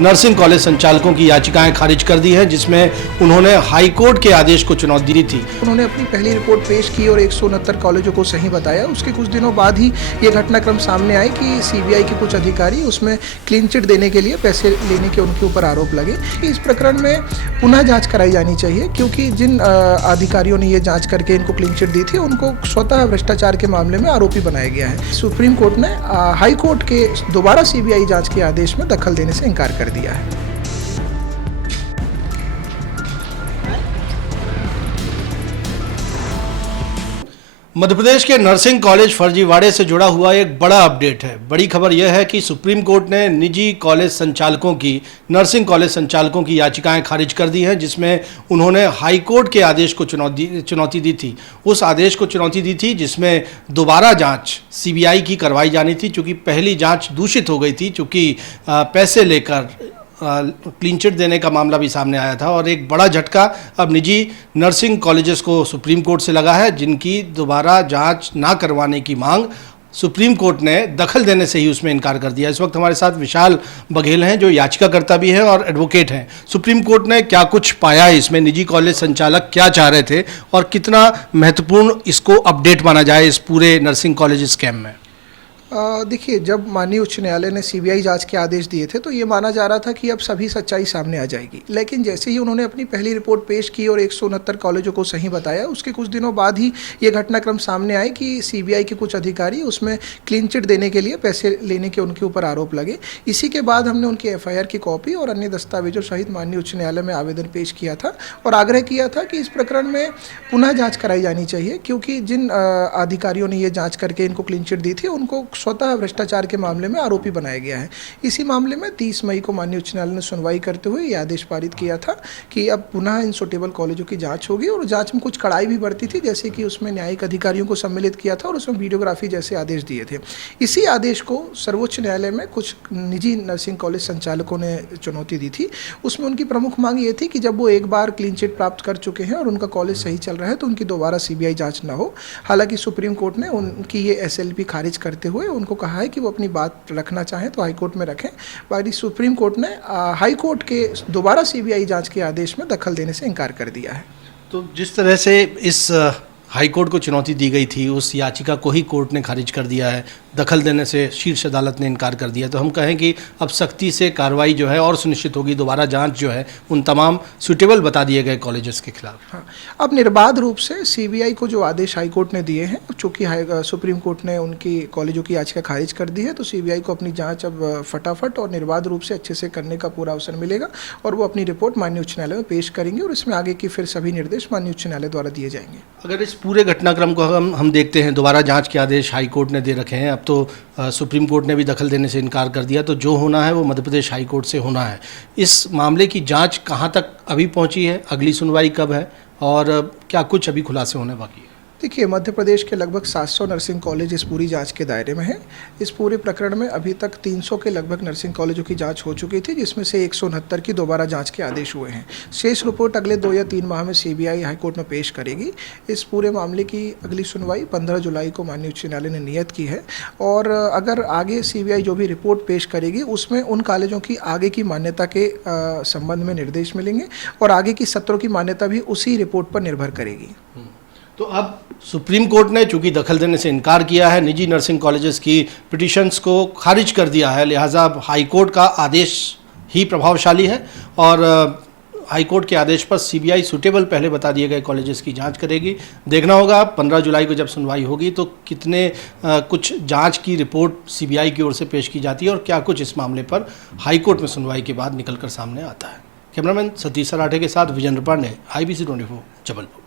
Nursing college संचालकों की याचिकाएं खारिज कर दी हैं, जिसमें उन्होंने हाई कोर्ट के आदेश को चुनौती दी थी। उन्होंने अपनी पहली रिपोर्ट पेश की और 169 कॉलेजों को सही बताया। उसके कुछ दिनों बाद ही ये घटनाक्रम सामने आए कि सीबीआई के कुछ अधिकारी उसमें क्लीन चिट देने के लिए पैसे लेने के उनके ऊपर आरोप लगे। इस प्रकरण में पुनः जांच कराई जानी चाहिए, क्योंकि जिन अधिकारियों ने ये जांच करके इनको क्लीन चिट दी थी उनको स्वतः भ्रष्टाचार के मामले में आरोपी बनाया गया है। सुप्रीम कोर्ट ने हाई कोर्ट के दोबारा सीबीआई जांच के आदेश में दखल देने से इनकार कर दिया है। मध्य प्रदेश के नर्सिंग कॉलेज फर्जीवाड़े से जुड़ा हुआ एक बड़ा अपडेट है। बड़ी खबर यह है कि सुप्रीम कोर्ट ने निजी कॉलेज संचालकों की, नर्सिंग कॉलेज संचालकों की याचिकाएं खारिज कर दी हैं, जिसमें उन्होंने हाई कोर्ट के आदेश को चुनौती दी थी। उस आदेश को चुनौती दी थी जिसमें दोबारा जांच सीबीआई की करवाई जानी थी, क्योंकि पहली जांच दूषित हो गई थी, क्योंकि पैसे लेकर क्लीन चिट देने का मामला भी सामने आया था। और एक बड़ा झटका अब निजी नर्सिंग कॉलेजेस को सुप्रीम कोर्ट से लगा है, जिनकी दोबारा जांच ना करवाने की मांग सुप्रीम कोर्ट ने दखल देने से ही उसमें इनकार कर दिया। इस वक्त हमारे साथ विशाल बघेल हैं, जो याचिकाकर्ता भी हैं और एडवोकेट हैं। सुप्रीम कोर्ट ने क्या कुछ पाया है इसमें, निजी कॉलेज संचालक क्या चाह रहे थे और कितना महत्वपूर्ण इसको अपडेट माना जाए इस पूरे नर्सिंग कॉलेज स्कैम में? देखिए, जब माननीय उच्च न्यायालय ने सीबीआई जांच के आदेश दिए थे तो ये माना जा रहा था कि अब सभी सच्चाई सामने आ जाएगी। लेकिन जैसे ही उन्होंने अपनी पहली रिपोर्ट पेश की और 169 कॉलेजों को सही बताया, उसके कुछ दिनों बाद ही ये घटनाक्रम सामने आए कि सीबीआई के कुछ अधिकारी उसमें क्लीन चिट देने के लिए पैसे लेने के उनके ऊपर आरोप लगे। इसी के बाद हमने उनकी एफआईआर की कॉपी और अन्य दस्तावेजों सहित माननीय उच्च न्यायालय में आवेदन पेश किया था और आग्रह किया था कि इस प्रकरण में पुनः जाँच कराई जानी चाहिए, क्योंकि जिन अधिकारियों ने ये जाँच करके इनको क्लीन चिट दी थी उनको स्वतः भ्रष्टाचार के मामले में आरोपी बनाया गया है। इसी मामले में 30 मई को माननीय उच्च न्यायालय ने सुनवाई करते हुए ये आदेश पारित किया था कि अब पुनः इन सुटेबल कॉलेजों की जांच होगी और जांच में कुछ कड़ाई भी बढ़ती थी, जैसे कि उसमें न्यायिक अधिकारियों को सम्मिलित किया था और उसमें वीडियोग्राफी जैसे आदेश दिए थे। इसी आदेश को सर्वोच्च न्यायालय में कुछ निजी नर्सिंग कॉलेज संचालकों ने चुनौती दी थी। उसमें उनकी प्रमुख मांग ये थी कि जब वो एक बार क्लीन चिट प्राप्त कर चुके हैं और उनका कॉलेज सही चल रहा है तो उनकी दोबारा सीबीआई जांच न हो। हालांकि सुप्रीम कोर्ट ने उनकी ये एसएलपी खारिज करते हुए उनको कहा है कि वो अपनी बात रखना चाहें तो हाई कोर्ट में रखें। बाकी सुप्रीम कोर्ट ने हाई कोर्ट के दोबारा सीबीआई जांच के आदेश में दखल देने से इनकार कर दिया है। तो जिस तरह से इस हाई कोर्ट को चुनौती दी गई थी, उस याचिका को ही कोर्ट ने खारिज कर दिया है, दखल देने से शीर्ष अदालत ने इनकार कर दिया, तो हम कहें कि अब सख्ती से कार्रवाई जो है और सुनिश्चित होगी, दोबारा जांच जो है उन तमाम सूटेबल बता दिए गए कॉलेजेस के खिलाफ। हाँ, अब निर्बाध रूप से सीबीआई को जो आदेश हाई कोर्ट ने दिए हैं, चूँकि सुप्रीम कोर्ट ने उनकी कॉलेजों की याचिका खारिज कर दी है, तो सीबीआई को अपनी जाँच अब फटाफट और निर्बाध रूप से अच्छे से करने का पूरा अवसर मिलेगा और वो अपनी रिपोर्ट माननीय उच्च न्यायालय में पेश करेंगे और इसमें आगे की फिर सभी निर्देश माननीय उच्च न्यायालय द्वारा दिए जाएंगे। अगर इस पूरे घटनाक्रम को हम देखते हैं, दोबारा जांच के आदेश हाई कोर्ट ने दे रखे हैं, अब तो सुप्रीम कोर्ट ने भी दखल देने से इनकार कर दिया, तो जो होना है वो मध्य प्रदेश हाई कोर्ट से होना है। इस मामले की जांच कहां तक अभी पहुंची है, अगली सुनवाई कब है और क्या कुछ अभी खुलासे होने बाकी है? देखिए, मध्य प्रदेश के लगभग 700 नर्सिंग कॉलेज इस पूरी जांच के दायरे में हैं। इस पूरे प्रकरण में अभी तक 300 के लगभग नर्सिंग कॉलेजों की जांच हो चुकी थी, जिसमें से 169 की दोबारा जांच के आदेश हुए हैं। शेष रिपोर्ट अगले 2 या 3 माह में सीबीआई हाईकोर्ट में पेश करेगी। इस पूरे मामले की अगली सुनवाई 15 जुलाई को माननीय उच्च न्यायालय ने नियत की है और अगर आगे सीबीआई जो भी रिपोर्ट पेश करेगी उसमें उन कॉलेजों की आगे की मान्यता के संबंध में निर्देश मिलेंगे और आगे की सत्रों की मान्यता भी उसी रिपोर्ट पर निर्भर करेगी। तो अब सुप्रीम कोर्ट ने चूंकि दखल देने से इनकार किया है, निजी नर्सिंग कॉलेजेस की पिटीशंस को खारिज कर दिया है, लिहाजा अब हाई कोर्ट का आदेश ही प्रभावशाली है और हाई कोर्ट के आदेश पर सीबीआई सूटेबल पहले बता दिए गए कॉलेजेस की जांच करेगी। देखना होगा 15 जुलाई को जब सुनवाई होगी तो कितने कुछ जांच की रिपोर्ट सीबीआई की ओर से पेश की जाती है और क्या कुछ इस मामले पर हाई कोर्ट में सुनवाई के बाद निकलकर सामने आता है। कैमरामैन सतीश सराठे के साथ विजय पांडे, IBC 24 जबलपुर।